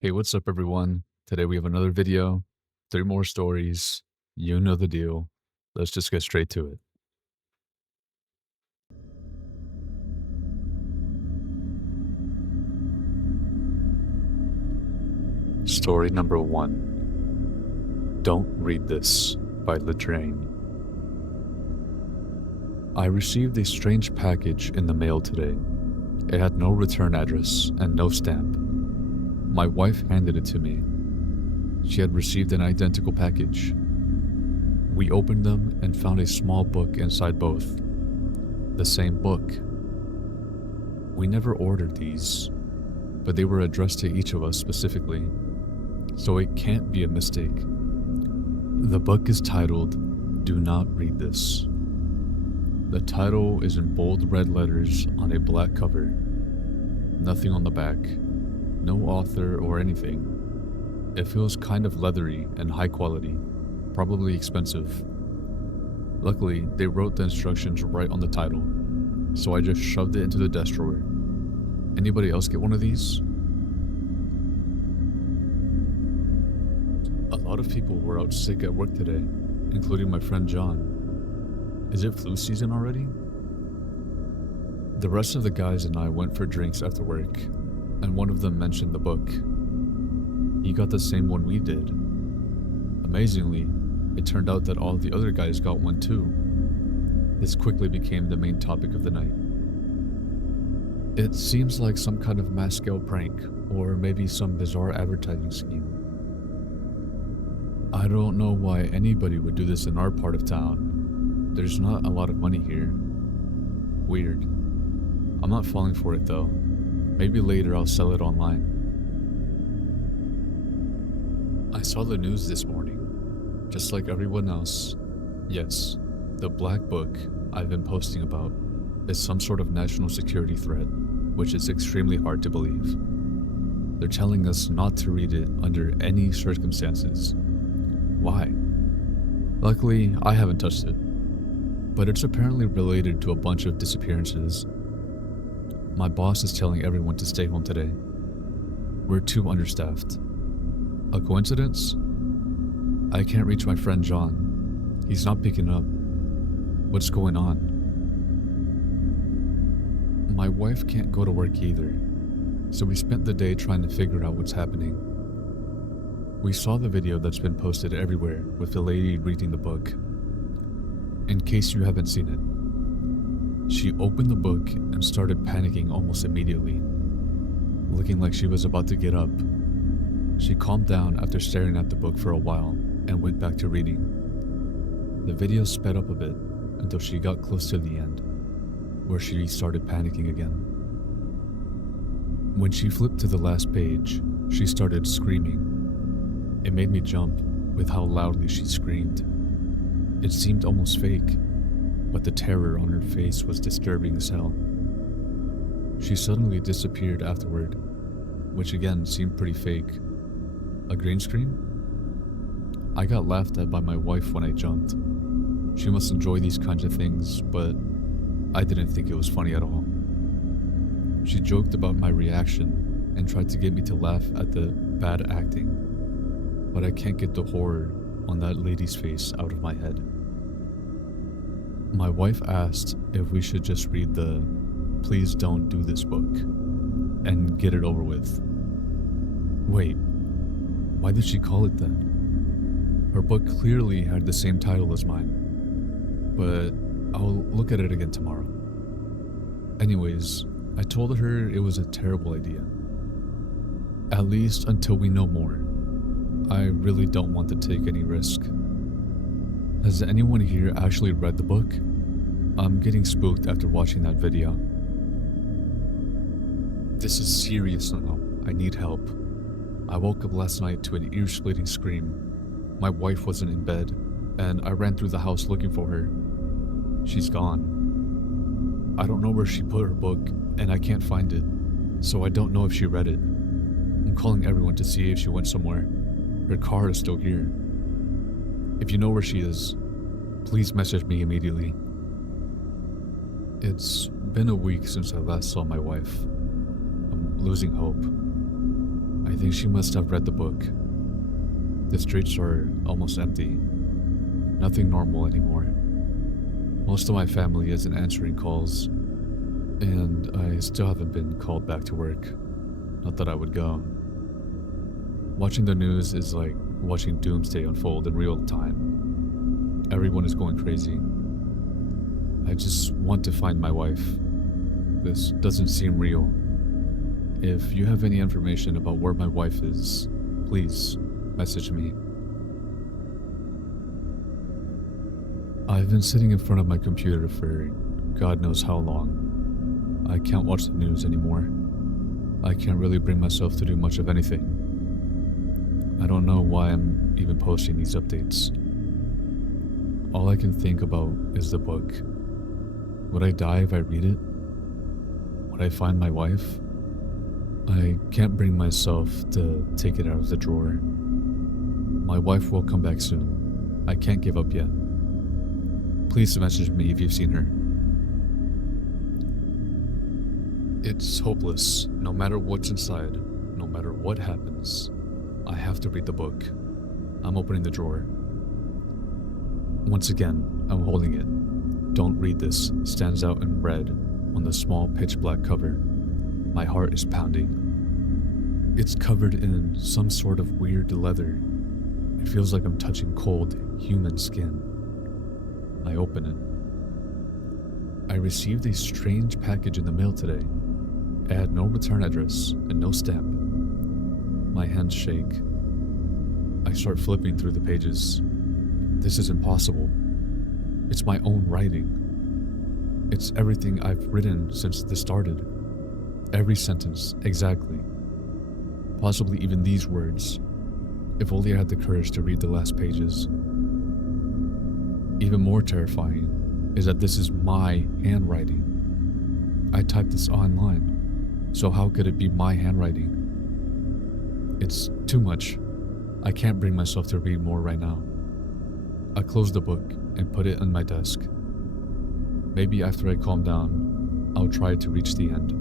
Hey, what's up, everyone? Today we have another video, three more stories. You know the deal. Let's just get straight to it. Story number one. Don't Read This by Ladraine. I received a strange package in the mail today. It had no return address and no stamp. My wife handed it to me. She had received an identical package. We opened them and found a small book inside both. The same book. We never ordered these, but they were addressed to each of us specifically, so it can't be a mistake. The book is titled, Do Not Read This. The title is in bold red letters on a black cover. Nothing on the back. No author or anything. It feels kind of leathery and high quality, probably expensive. Luckily, they wrote the instructions right on the title, so I just shoved it into the desk drawer. Anybody else get one of these? A lot of people were out sick at work today, including my friend John. Is it flu season already? The rest of the guys and I went for drinks after work, and one of them mentioned the book. He got the same one we did. Amazingly, it turned out that all the other guys got one too. This quickly became the main topic of the night. It seems like some kind of mass scale prank, or maybe some bizarre advertising scheme. I don't know why anybody would do this in our part of town. There's not a lot of money here. Weird. I'm not falling for it though. Maybe later I'll sell it online. I saw the news this morning. Just like everyone else. Yes, the black book I've been posting about is some sort of national security threat, which is extremely hard to believe. They're telling us not to read it under any circumstances. Why? Luckily, I haven't touched it, but it's apparently related to a bunch of disappearances. My boss is telling everyone to stay home today. We're too understaffed. A coincidence? I can't reach my friend John. He's not picking up. What's going on? My wife can't go to work either, so we spent the day trying to figure out what's happening. We saw the video that's been posted everywhere with the lady reading the book. In case you haven't seen it, she opened the book and started panicking almost immediately, looking like she was about to get up. She calmed down after staring at the book for a while and went back to reading. The video sped up a bit until she got close to the end, where she started panicking again. When she flipped to the last page, she started screaming. It made me jump with how loudly she screamed. It seemed almost fake, but the terror on her face was disturbing as hell. She suddenly disappeared afterward, which again seemed pretty fake. A green screen? I got laughed at by my wife when I jumped. She must enjoy these kinds of things, but I didn't think it was funny at all. She joked about my reaction and tried to get me to laugh at the bad acting, but I can't get the horror on that lady's face out of my head. My wife asked if we should just read the Please Don't Do This book and get it over with. Wait, why did she call it that? Her book clearly had the same title as mine, but I'll look at it again tomorrow. Anyways, I told her it was a terrible idea. At least until we know more. I really don't want to take any risk. Has anyone here actually read the book? I'm getting spooked after watching that video. This is serious now. I need help. I woke up last night to an ear-splitting scream. My wife wasn't in bed, and I ran through the house looking for her. She's gone. I don't know where she put her book, and I can't find it, so I don't know if she read it. I'm calling everyone to see if she went somewhere. Her car is still here. If you know where she is, please message me immediately. It's been a week since I last saw my wife. I'm losing hope. I think she must have read the book. The streets are almost empty. Nothing normal anymore. Most of my family isn't answering calls, and I still haven't been called back to work. Not that I would go. Watching the news is like watching doomsday unfold in real time. Everyone is going crazy. I just want to find my wife. This doesn't seem real. If you have any information about where my wife is, please message me. I've been sitting in front of my computer for God knows how long. I can't watch the news anymore. I can't really bring myself to do much of anything. I don't know why I'm even posting these updates. All I can think about is the book. Would I die if I read it? Would I find my wife? I can't bring myself to take it out of the drawer. My wife will come back soon. I can't give up yet. Please message me if you've seen her. It's hopeless. No matter what's inside, no matter what happens, I have to read the book. I'm opening the drawer. Once again, I'm holding it. "Don't read this" stands out in red on the small pitch black cover. My heart is pounding. It's covered in some sort of weird leather. It feels like I'm touching cold, human skin. I open it. I received a strange package in the mail today. It had no return address and no stamp. My hands shake. I start flipping through the pages. This is impossible. It's my own writing. It's everything I've written since this started. Every sentence, exactly. Possibly even these words. If only I had the courage to read the last pages. Even more terrifying is that this is my handwriting. I typed this online, so how could it be my handwriting? It's too much. I can't bring myself to read more right now. I closed the book and put it on my desk. Maybe after I calm down, I'll try to reach the end.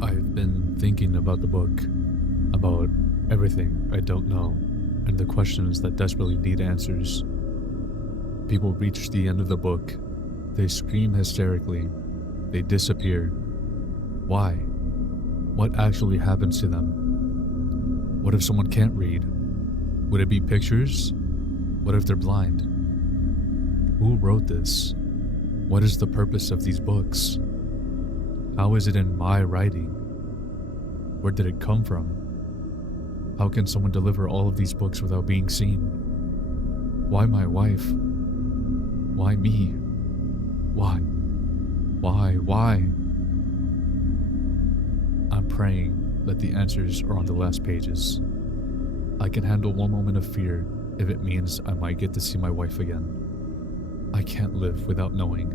I've been thinking about the book, about everything I don't know, and the questions that desperately need answers. People reach the end of the book. They scream hysterically. They disappear. Why? What actually happens to them? What if someone can't read? Would it be pictures? What if they're blind? Who wrote this? What is the purpose of these books? How is it in my writing? Where did it come from? How can someone deliver all of these books without being seen? Why my wife? Why me? Why? Why? I'm praying that the answers are on the last pages. I can handle one moment of fear if it means I might get to see my wife again. I can't live without knowing.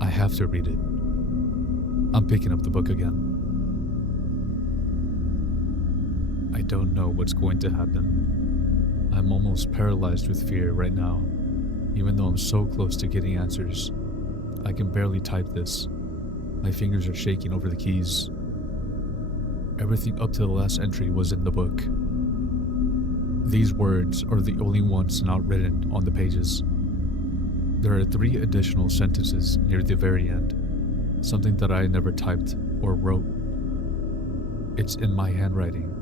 I have to read it. I'm picking up the book again. I don't know what's going to happen. I'm almost paralyzed with fear right now, even though I'm so close to getting answers. I can barely type this. My fingers are shaking over the keys. Everything up to the last entry was in the book. These words are the only ones not written on the pages. There are 3 additional sentences near the very end, something that I never typed or wrote. It's in my handwriting.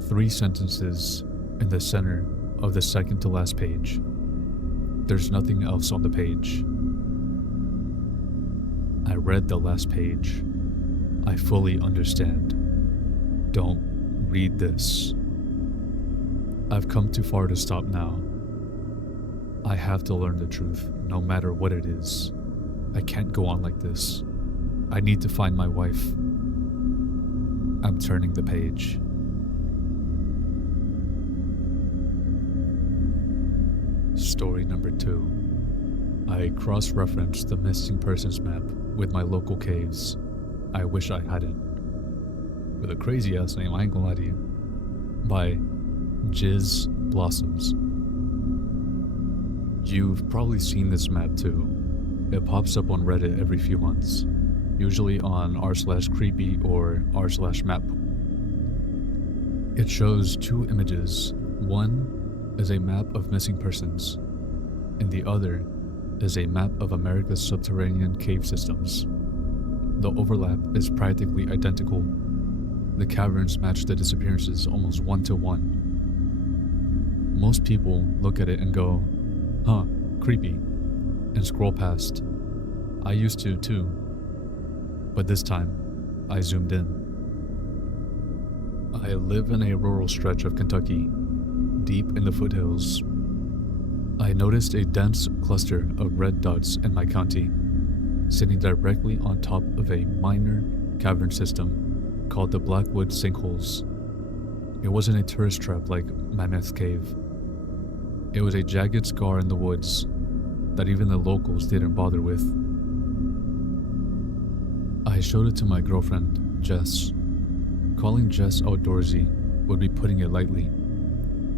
3 sentences in the center of the second to last page. There's nothing else on the page. I read the last page. I fully understand. Don't read this. I've come too far to stop now. I have to learn the truth, no matter what it is. I can't go on like this. I need to find my wife. I'm turning the page. Story number 2. I cross-referenced the missing persons map with my local caves. I wish I hadn't. With a crazy ass name, I ain't gonna lie to you. By Jizz Blossoms. You've probably seen this map too. It pops up on Reddit every few months. usually on r/creepy or r/map. It shows two images. One is a map of missing persons, and the other is a map of America's subterranean cave systems. The overlap is practically identical. The caverns match the disappearances almost 1-to-1. Most people look at it and go, huh, creepy, and scroll past. I used to too, but this time I zoomed in. I live in a rural stretch of Kentucky, deep in the foothills. I noticed a dense cluster of red dots in my county, sitting directly on top of a minor cavern system called the Blackwood Sinkholes. It wasn't a tourist trap like Mammoth Cave. It was a jagged scar in the woods that even the locals didn't bother with. I showed it to my girlfriend, Jess. Calling Jess outdoorsy would be putting it lightly.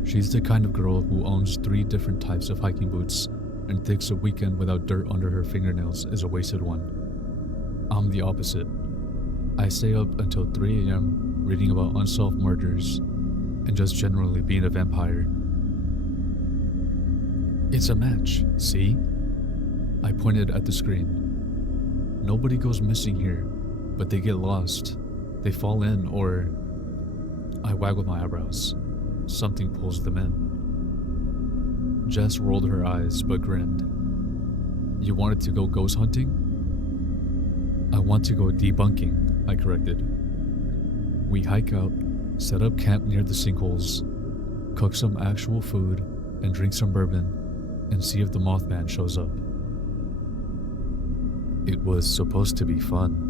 She's the kind of girl who owns 3 different types of hiking boots and thinks a weekend without dirt under her fingernails is a wasted one. I'm the opposite. I stay up until 3 a.m. reading about unsolved murders and just generally being a vampire. It's a match, see? I pointed at the screen. Nobody goes missing here, but they get lost. They fall in or... I waggled my eyebrows. Something pulls them in. Jess rolled her eyes but grinned. You wanted to go ghost hunting? I want to go debunking, I corrected. We hike out, set up camp near the sinkholes, cook some actual food, and drink some bourbon, and see if the Mothman shows up. It was supposed to be fun.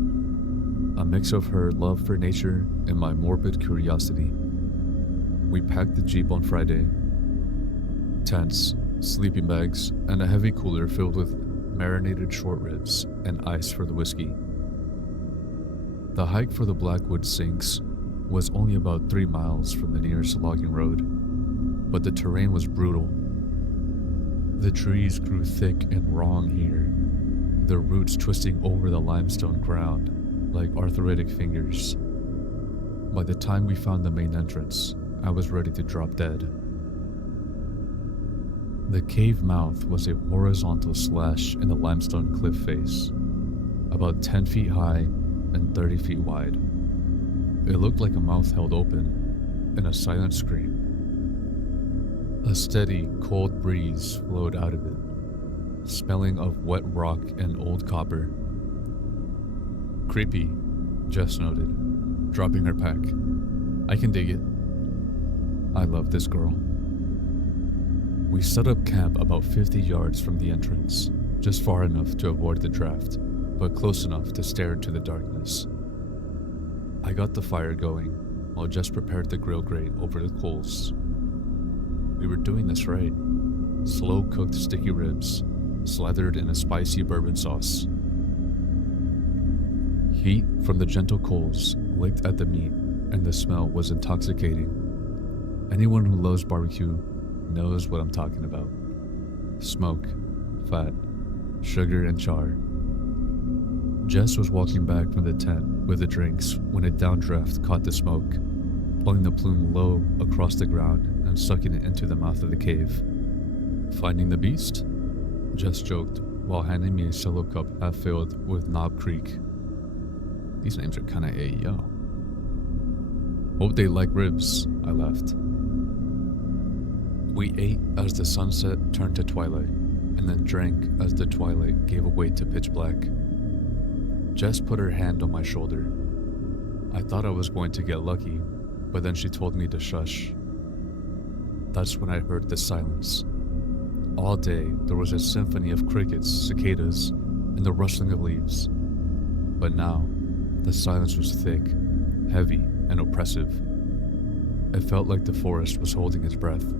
A mix of her love for nature and my morbid curiosity. We packed the Jeep on Friday. Tents, sleeping bags, and a heavy cooler filled with marinated short ribs and ice for the whiskey. The hike for the Blackwood Sinks was only about 3 miles from the nearest logging road, but the terrain was brutal. The trees grew thick and wrong here, their roots twisting over the limestone ground like arthritic fingers. By the time we found the main entrance, I was ready to drop dead. The cave mouth was a horizontal slash in the limestone cliff face, about 10 feet high and 30 feet wide. It looked like a mouth held open in a silent scream. A steady, cold breeze flowed out of it, smelling of wet rock and old copper. Creepy, Jess noted, dropping her pack. I can dig it. I love this girl. We set up camp about 50 yards from the entrance, just far enough to avoid the draft, but close enough to stare into the darkness. I got the fire going, while Jess prepared the grill grate over the coals. We were doing this right. Slow-cooked sticky ribs, slathered in a spicy bourbon sauce. Heat from the gentle coals licked at the meat, and the smell was intoxicating. Anyone who loves barbecue knows what I'm talking about. Smoke, fat, sugar, and char. Jess was walking back from the tent with the drinks when a downdraft caught the smoke, pulling the plume low across the ground and sucking it into the mouth of the cave. Finding the beast? Jess joked while handing me a solo cup half filled with Knob Creek. These names are kinda AEO. Hope they like ribs, I laughed. We ate as the sunset turned to twilight, and then drank as the twilight gave way to pitch black. Jess put her hand on my shoulder. I thought I was going to get lucky, but then she told me to shush. That's when I heard the silence. All day, there was a symphony of crickets, cicadas, and the rustling of leaves. But now, the silence was thick, heavy, and oppressive. It felt like the forest was holding its breath.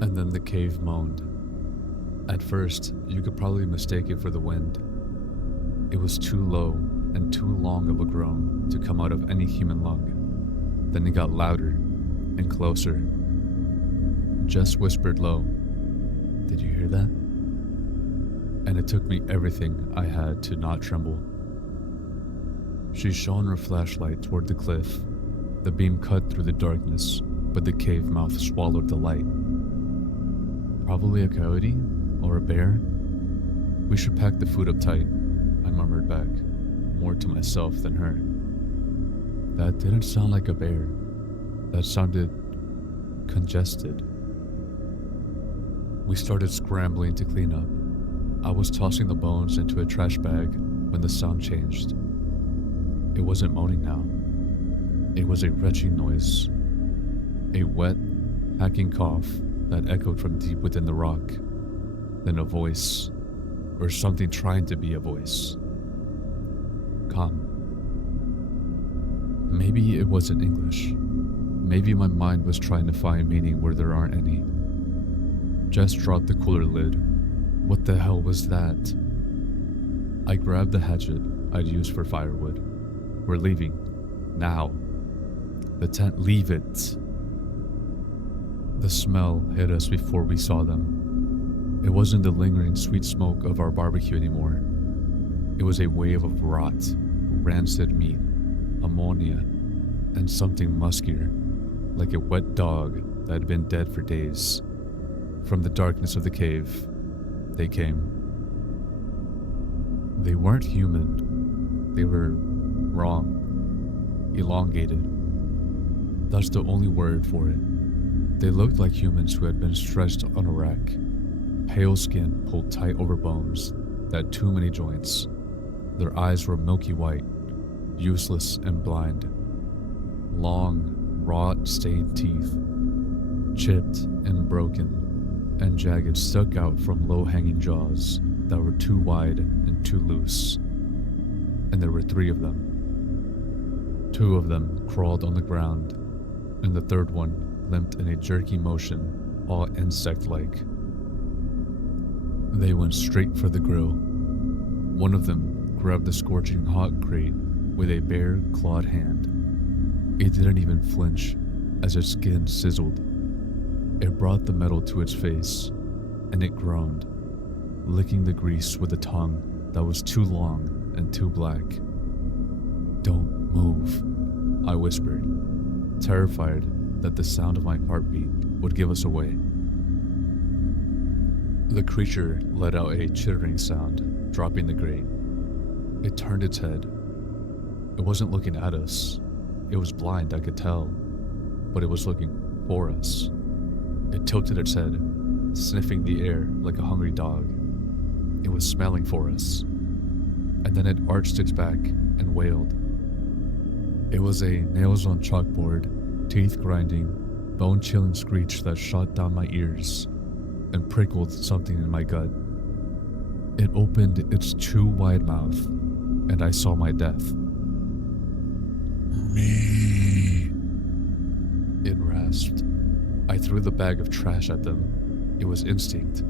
And then the cave moaned. At first, you could probably mistake it for the wind. It was too low and too long of a groan to come out of any human lung. Then it got louder and closer. Jess whispered low, "Did you hear that?" and it took me everything I had to not tremble. She shone her flashlight toward the cliff. The beam cut through the darkness, but the cave mouth swallowed the light. Probably a coyote or a bear? We should pack the food up tight, I murmured back, more to myself than her. That didn't sound like a bear. That sounded congested. We started scrambling to clean up. I was tossing the bones into a trash bag when the sound changed. It wasn't moaning now. It was a retching noise. A wet, hacking cough that echoed from deep within the rock. Then a voice, or something trying to be a voice. Come. Maybe it wasn't English. Maybe my mind was trying to find meaning where there aren't any. Jess dropped the cooler lid. What the hell was that? I grabbed the hatchet I'd used for firewood. We're leaving. Now. The tent, leave it. The smell hit us before we saw them. It wasn't the lingering sweet smoke of our barbecue anymore. It was a wave of rot, rancid meat, ammonia, and something muskier, like a wet dog that had been dead for days. From the darkness of the cave, they came. They weren't human. They were wrong, elongated. That's the only word for it. They looked like humans who had been stretched on a rack, pale skin pulled tight over bones that had too many joints. Their eyes were milky white, useless and blind. Long, rot-stained teeth, chipped and broken, and jagged, stuck out from low-hanging jaws that were too wide and too loose. And there were 3 of them. 2 of them crawled on the ground, and the third one limped in a jerky motion, all insect-like. They went straight for the grill. One of them grabbed the scorching hot grate with a bare, clawed hand. It didn't even flinch as its skin sizzled. It brought the metal to its face, and it groaned, licking the grease with a tongue that was too long and too black. "Don't move," I whispered, terrified that the sound of my heartbeat would give us away. The creature let out a chittering sound, dropping the grate. It turned its head. It wasn't looking at us. It was blind, I could tell, but it was looking for us. It tilted its head, sniffing the air like a hungry dog. It was smelling for us. And then it arched its back and wailed. It was a nails-on chalkboard, teeth-grinding, bone-chilling screech that shot down my ears and prickled something in my gut. It opened its too wide mouth, and I saw my death. "Me," it rasped. I threw the bag of trash at them. It was instinct.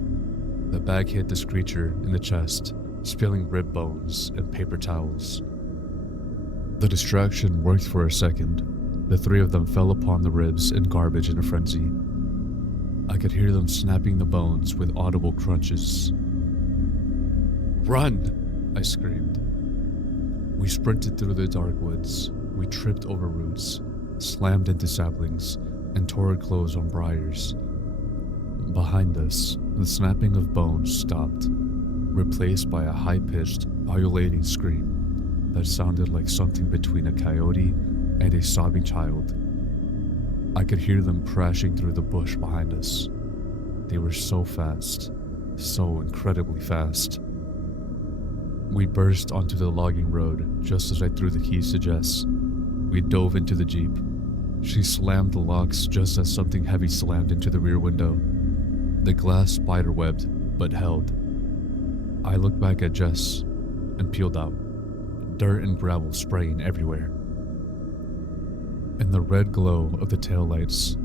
The bag hit the screecher in the chest, spilling rib bones and paper towels. The distraction worked for a second. The 3 of them fell upon the ribs and garbage in a frenzy. I could hear them snapping the bones with audible crunches. "Run!" I screamed. We sprinted through the dark woods. We tripped over roots, slammed into saplings, and tore our clothes on briars. Behind us, the snapping of bones stopped, replaced by a high-pitched, ululating scream that sounded like something between a coyote and a sobbing child. I could hear them crashing through the bush behind us. They were so fast, so incredibly fast. We burst onto the logging road just as I threw the keys to Jess. We dove into the Jeep. She slammed the locks just as something heavy slammed into the rear window. The glass spider-webbed, but held. I looked back at Jess and peeled out, dirt and gravel spraying everywhere. In the red glow of the taillights,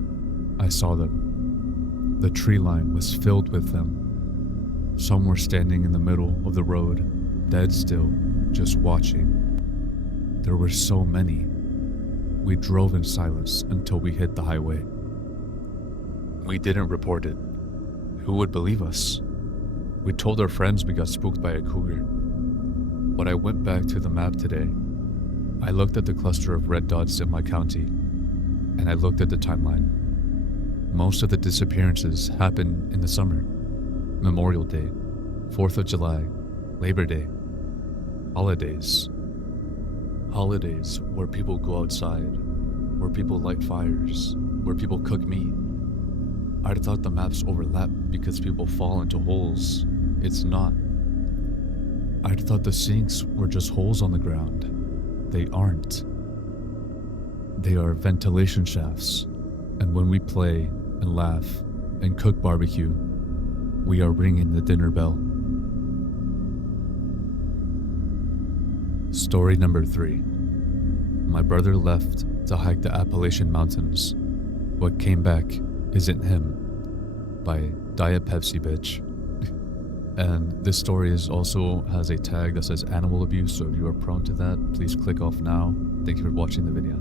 I saw them. The tree line was filled with them. Some were standing in the middle of the road, dead still, just watching. There were so many. We drove in silence until we hit the highway. We didn't report it. Who would believe us? We told our friends we got spooked by a cougar. But I went back to the map today. I looked at the cluster of red dots in my county, and I looked at the timeline. Most of the disappearances happened in the summer. Memorial Day, 4th of July, Labor Day, holidays. Holidays where people go outside, where people light fires, where people cook meat. I'd thought the maps overlap because people fall into holes. It's not. I'd thought the sinks were just holes on the ground. They aren't. They are ventilation shafts, and when we play and laugh and cook barbecue, we are ringing the dinner bell. Story number 3. My brother left to hike the Appalachian Mountains. What came back isn't him, by Diet Pepsi Bitch. And this story also has a tag that says animal abuse, so if you are prone to that, please click off now. Thank you for watching the video.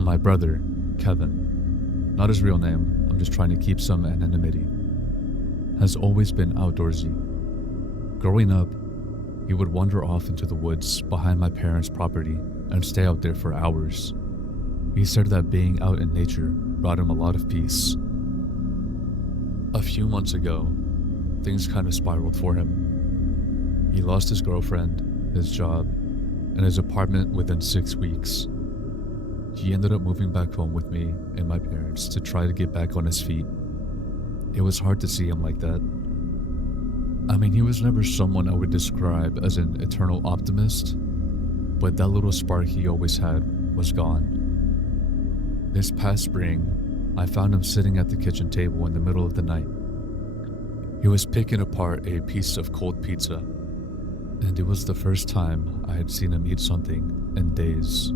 My brother, Kevin, not his real name, I'm just trying to keep some anonymity, has always been outdoorsy. Growing up, he would wander off into the woods behind my parents' property and stay out there for hours. He said that being out in nature brought him a lot of peace. A few months ago, things kind of spiraled for him. He lost his girlfriend, his job, and his apartment within 6 weeks. He ended up moving back home with me and my parents to try to get back on his feet. It was hard to see him like that. I mean, he was never someone I would describe as an eternal optimist, but that little spark he always had was gone. This past spring, I found him sitting at the kitchen table in the middle of the night. He was picking apart a piece of cold pizza, and it was the first time I had seen him eat something in days.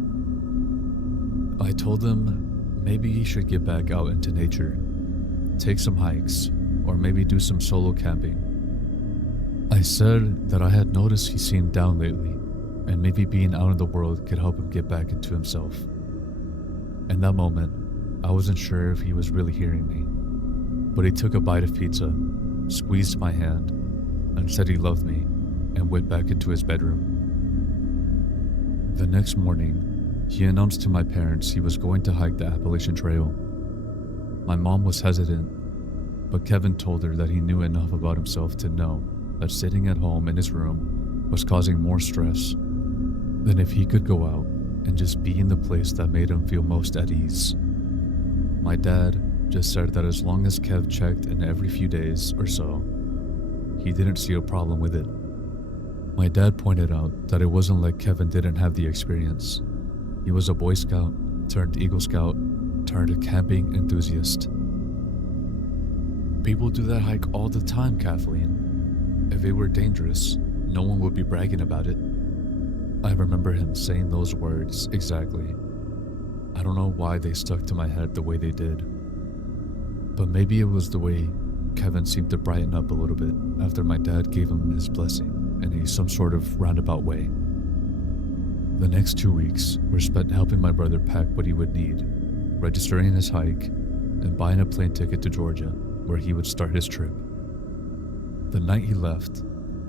I told him maybe he should get back out into nature, take some hikes, or maybe do some solo camping. I said that I had noticed he seemed down lately, and maybe being out in the world could help him get back into himself. In that moment, I wasn't sure if he was really hearing me, but he took a bite of pizza, squeezed my hand, and said he loved me, and went back into his bedroom. The next morning, he announced to my parents he was going to hike the Appalachian Trail. My mom was hesitant, but Kevin told her that he knew enough about himself to know that sitting at home in his room was causing more stress than if he could go out and just be in the place that made him feel most at ease. My dad just said that as long as Kev checked in every few days or so, he didn't see a problem with it. My dad pointed out that it wasn't like Kevin didn't have the experience. He was a Boy Scout turned Eagle Scout turned camping enthusiast. People do that hike all the time, Kathleen. If it were dangerous, no one would be bragging about it. I remember him saying those words exactly. I don't know why they stuck to my head the way they did. But maybe it was the way Kevin seemed to brighten up a little bit after my dad gave him his blessing in some sort of roundabout way. The next 2 weeks were spent helping my brother pack what he would need, registering his hike, and buying a plane ticket to Georgia, where he would start his trip. The night he left,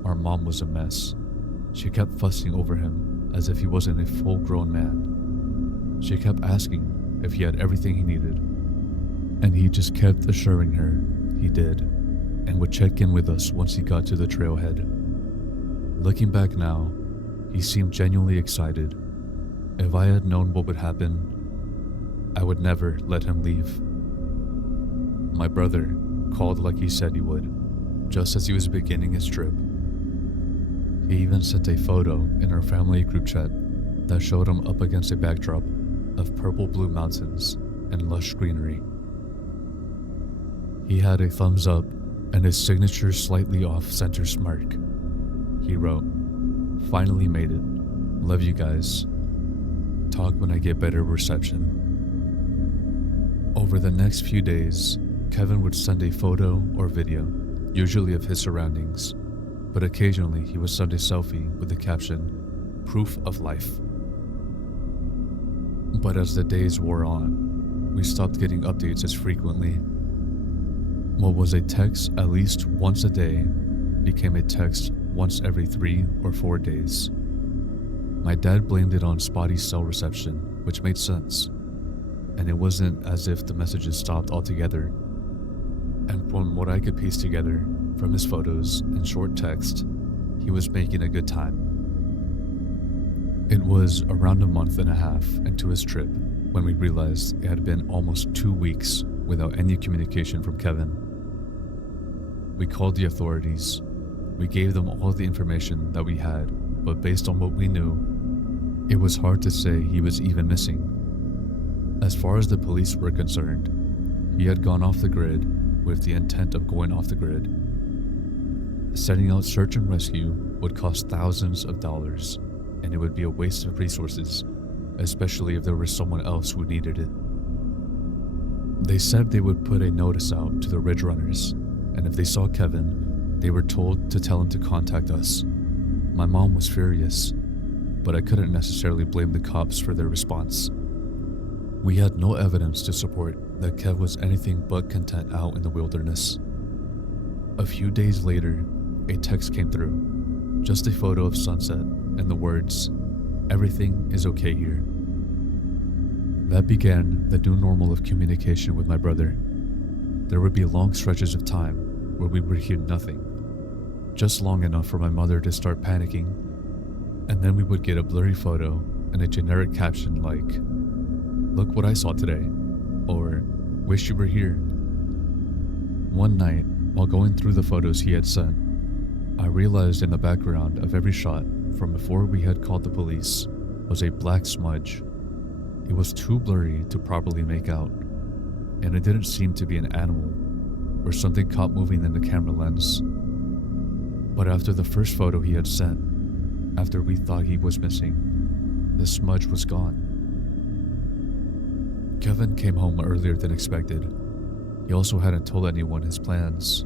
our mom was a mess. She kept fussing over him as if he wasn't a full-grown man. She kept asking if he had everything he needed, and he just kept assuring her he did, and would check in with us once he got to the trailhead. Looking back now, he seemed genuinely excited. If I had known what would happen, I would never let him leave. My brother called like he said he would, just as he was beginning his trip. He even sent a photo in our family group chat that showed him up against a backdrop of purple-blue mountains and lush greenery. He had a thumbs up and his signature slightly off-center smirk. He wrote, "Finally made it. Love you guys. Talk when I get better reception." Over the next few days, Kevin would send a photo or video, usually of his surroundings, but occasionally he would send a selfie with the caption, "Proof of life." But as the days wore on, we stopped getting updates as frequently. What was a text at least once a day became a text once every 3 or 4 days. My dad blamed it on spotty cell reception, which made sense, and it wasn't as if the messages stopped altogether. And from what I could piece together from his photos and short text, he was making a good time. It was around a month and a half into his trip when we realized it had been almost 2 weeks without any communication from Kevin. We called the authorities. We gave them all the information that we had, but based on what we knew, it was hard to say he was even missing. As far as the police were concerned, he had gone off the grid with the intent of going off the grid. Setting out search and rescue would cost thousands of dollars, and it would be a waste of resources, especially if there was someone else who needed it. They said they would put a notice out to the Ridge Runners, and if they saw Kevin, they were told to tell him to contact us. My mom was furious, but I couldn't necessarily blame the cops for their response. We had no evidence to support that Kev was anything but content out in the wilderness. A few days later, a text came through, just a photo of sunset and the words, "Everything is okay here." That began the new normal of communication with my brother. There would be long stretches of time where we would hear nothing, just long enough for my mother to start panicking, and then we would get a blurry photo and a generic caption like, "Look what I saw today," or "Wish you were here." One night, while going through the photos he had sent, I realized in the background of every shot from before we had called the police was a black smudge. It was too blurry to properly make out, and it didn't seem to be an animal or something caught moving in the camera lens. But after the first photo he had sent, after we thought he was missing, the smudge was gone. Kevin came home earlier than expected. He also hadn't told anyone his plans.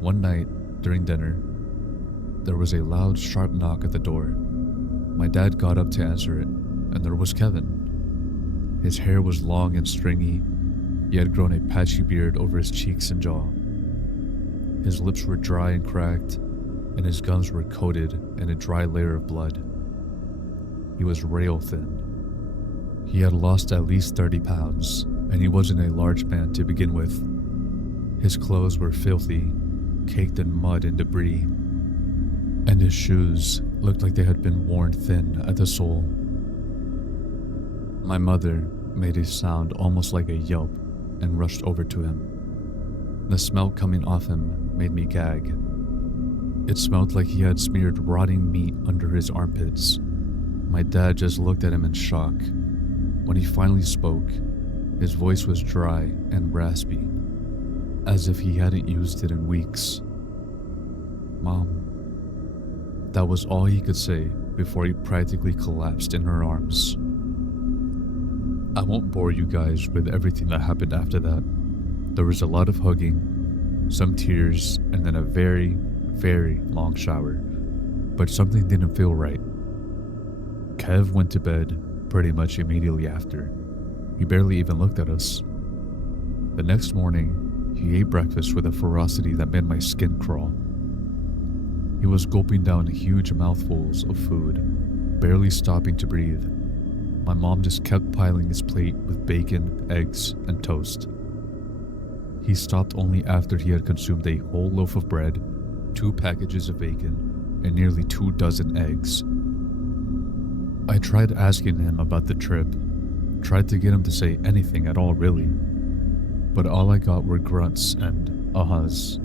One night, during dinner, there was a loud, sharp knock at the door. My dad got up to answer it, and there was Kevin. His hair was long and stringy. He had grown a patchy beard over his cheeks and jaw. His lips were dry and cracked, and his gums were coated in a dry layer of blood. He was rail thin. He had lost at least 30 pounds, and he wasn't a large man to begin with. His clothes were filthy, caked in mud and debris, and his shoes looked like they had been worn thin at the sole. My mother made a sound almost like a yelp and rushed over to him. The smell coming off him made me gag. It smelled like he had smeared rotting meat under his armpits. My dad just looked at him in shock. When he finally spoke, his voice was dry and raspy, as if he hadn't used it in weeks. "Mom." That was all he could say before he practically collapsed in her arms. I won't bore you guys with everything that happened after that. There was a lot of hugging, some tears, and then a very, very long shower. But something didn't feel right. Kev went to bed pretty much immediately after. He barely even looked at us. The next morning, he ate breakfast with a ferocity that made my skin crawl. He was gulping down huge mouthfuls of food, barely stopping to breathe. My mom just kept piling his plate with bacon, eggs, and toast. He stopped only after he had consumed a whole loaf of bread, 2 packages of bacon, and nearly 2 dozen eggs. I tried asking him about the trip, tried to get him to say anything at all really, but all I got were grunts and ahas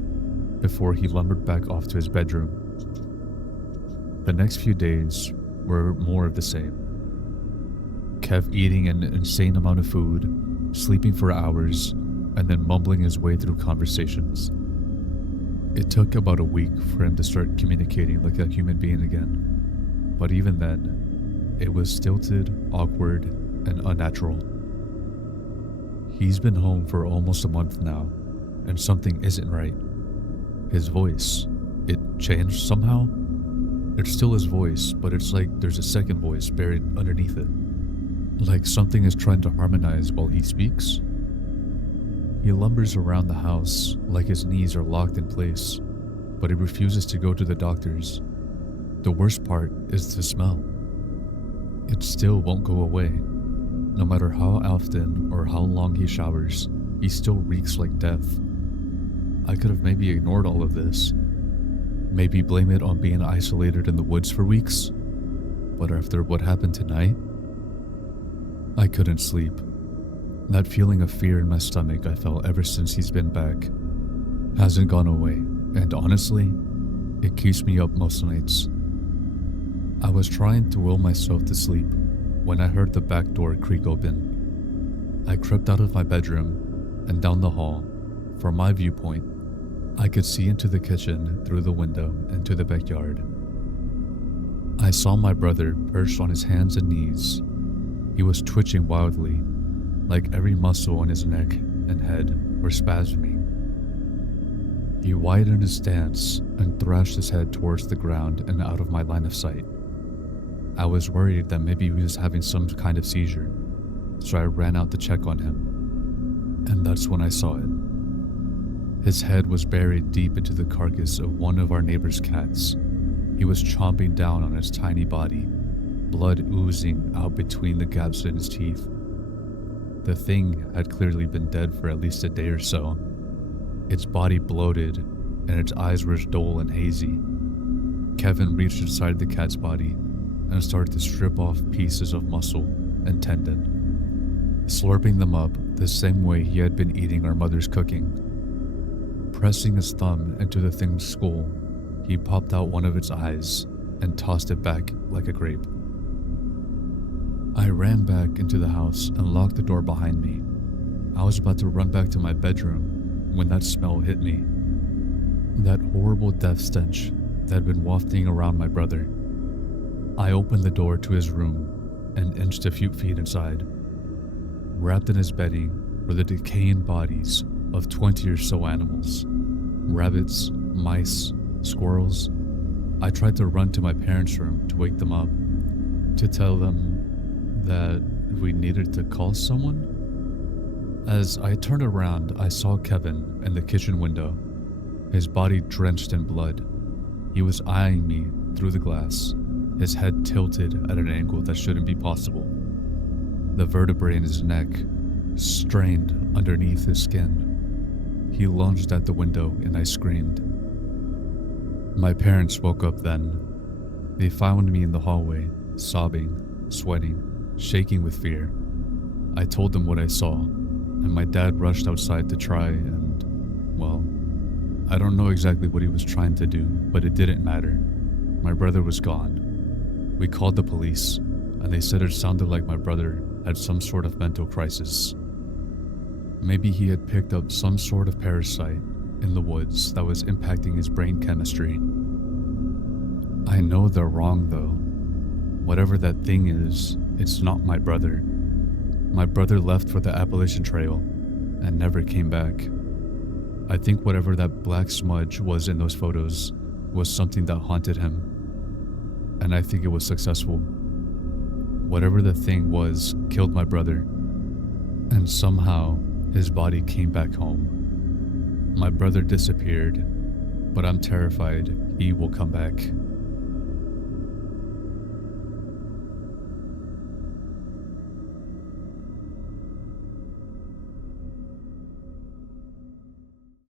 before he lumbered back off to his bedroom. The next few days were more of the same. Kev eating an insane amount of food, sleeping for hours, and then mumbling his way through conversations. It took about a week for him to start communicating like a human being again, but even then, it was stilted, awkward, and unnatural. He's been home for almost a month now, and something isn't right. His voice, it changed somehow? It's still his voice, but it's like there's a second voice buried underneath it. Like something is trying to harmonize while he speaks. He lumbers around the house like his knees are locked in place, but he refuses to go to the doctors. The worst part is the smell. It still won't go away. No matter how often or how long he showers, he still reeks like death. I could have maybe ignored all of this. Maybe blame it on being isolated in the woods for weeks. But after what happened tonight, I couldn't sleep. That feeling of fear in my stomach I felt ever since he's been back hasn't gone away, and honestly, it keeps me up most nights. I was trying to will myself to sleep when I heard the back door creak open. I crept out of my bedroom and down the hall. From my viewpoint, I could see into the kitchen through the window into the backyard. I saw my brother perched on his hands and knees. He was twitching wildly, like every muscle on his neck and head were spasming. He widened his stance and thrashed his head towards the ground and out of my line of sight. I was worried that maybe he was having some kind of seizure, so I ran out to check on him. And that's when I saw it. His head was buried deep into the carcass of one of our neighbor's cats. He was chomping down on its tiny body, blood oozing out between the gaps in his teeth. The thing had clearly been dead for at least a day or so. Its body bloated, and its eyes were dull and hazy. Kevin reached inside the cat's body and started to strip off pieces of muscle and tendon, slurping them up the same way he had been eating our mother's cooking. Pressing his thumb into the thing's skull, he popped out one of its eyes and tossed it back like a grape. I ran back into the house and locked the door behind me. I was about to run back to my bedroom when that smell hit me. That horrible death stench that had been wafting around my brother. I opened the door to his room and inched a few feet inside. Wrapped in his bedding were the decaying bodies of 20 or so animals. Rabbits, mice, squirrels. I tried to run to my parents' room to wake them up, to tell them that we needed to call someone. As I turned around, I saw Kevin in the kitchen window, his body drenched in blood. He was eyeing me through the glass, his head tilted at an angle that shouldn't be possible. The vertebrae in his neck strained underneath his skin. He lunged at the window and I screamed. My parents woke up then. They found me in the hallway, sobbing, sweating, shaking with fear. I told them what I saw, and my dad rushed outside to try and, well, I don't know exactly what he was trying to do, but it didn't matter. My brother was gone. We called the police, and they said it sounded like my brother had some sort of mental crisis. Maybe he had picked up some sort of parasite in the woods that was impacting his brain chemistry. I know they're wrong though. Whatever that thing is, it's not my brother. My brother left for the Appalachian Trail and never came back. I think whatever that black smudge was in those photos was something that haunted him. And I think it was successful. Whatever the thing was killed my brother. And somehow his body came back home. My brother disappeared, but I'm terrified he will come back.